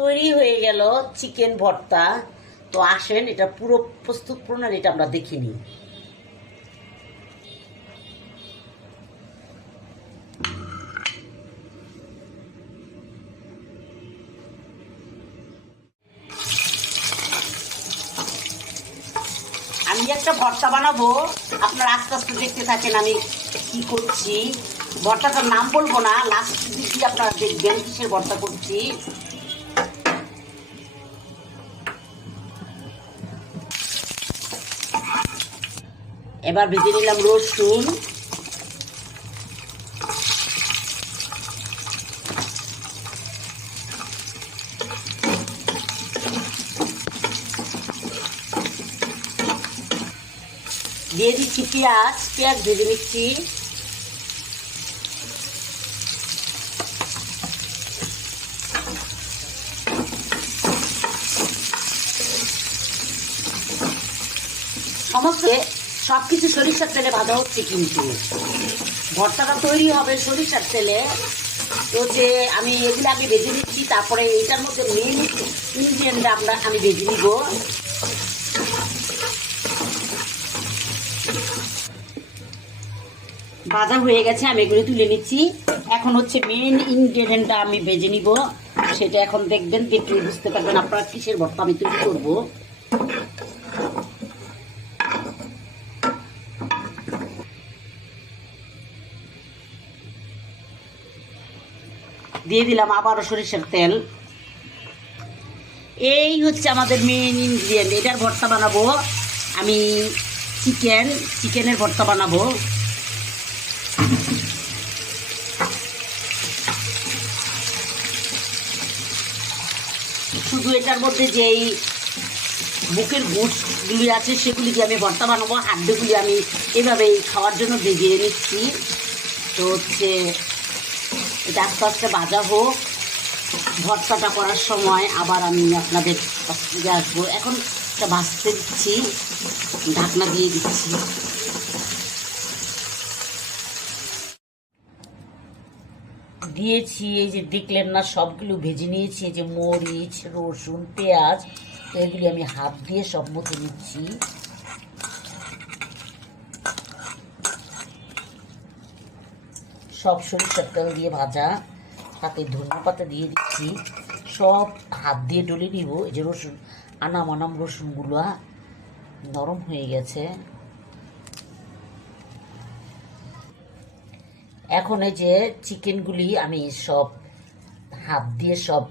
তৈরি হয়ে গেল চিকেন ভর্তা। তো আসেন এটা পুরো প্রস্তুত প্রণালীটা আমরা দেখে নিই। আমি একটা ভর্তা বানাবো, আপনারা আস্তে আস্তে দেখতে থাকেন আমি কি করছি। ভর্তাটার নাম বলবো না, লাস্ট দিকে আপনারা দেখবেন কিসের ভর্তা করছি। এবার ভেজে নিলাম রসুন, দিয়ে দিচ্ছি পেঁয়াজ, পেঁয়াজ ভেজে নিচ্ছি। সমস্ত সবকিছু সরিষার তেলে ভাজা হচ্ছে, কিন্তু ভর্তাটা তৈরি হবে সরিষার তেলে। তো যে আমি এগুলো আগে ভেজে নিচ্ছি, তারপরে এটার মধ্যে মেন ইনগ্রিডিয়েন্টটা আমি ভেজে নিব। ভাজা হয়ে গেছে, আমি এগুলো তুলে নিচ্ছি। এখন হচ্ছে মেন ইনগ্রিডিয়েন্টটা আমি ভেজে নিব, সেটা এখন দেখবেন, দেখলে বুঝতে পারবেন আপনারা কিসের ভর্তা আমি তৈরি করবো। দিয়ে দিলাম আবারও সরিষার তেল। এই হচ্ছে আমাদের মেন ইনগ্রিডিয়েন্ট, এটার ভর্তা বানাবো আমি। চিকেনের ভর্তা বানাবো। শুধু এটার মধ্যে যেই বুকের গুড়গুলি আছে সেগুলি দিয়ে আমি ভর্তা বানাবো। হাড্ডিগুলি আমি এভাবেই খাওয়ার জন্য ভেজে নিচ্ছি। তো হচ্ছে এটা আস্তে আস্তে ভাজা হোক। ভর্তাটা করার সময় আবার আমি আপনাদের কাছ থেকে আসবো। এখন এটা ভাজতে দিচ্ছি, ঢাকনা দিয়ে দিচ্ছি। দিয়েছি, এই যে দেখলেন না, সবগুলো ভেজে নিয়েছি। এই যে মরিচ, রসুন, পেঁয়াজ, এগুলি আমি হাত দিয়ে সব মতো নিচ্ছি। সব সরিষার তেল দিয়ে ভাজা, হাতে ধনিয়া পাতা দিয়ে দিচ্ছি। সব হাত দিয়ে ডলে নিব। এই যে রসুন আনাম রসুনগুলো নরম হয়ে গেছে। এখন এই যে চিকেনগুলি আমি সব হাত দিয়ে সব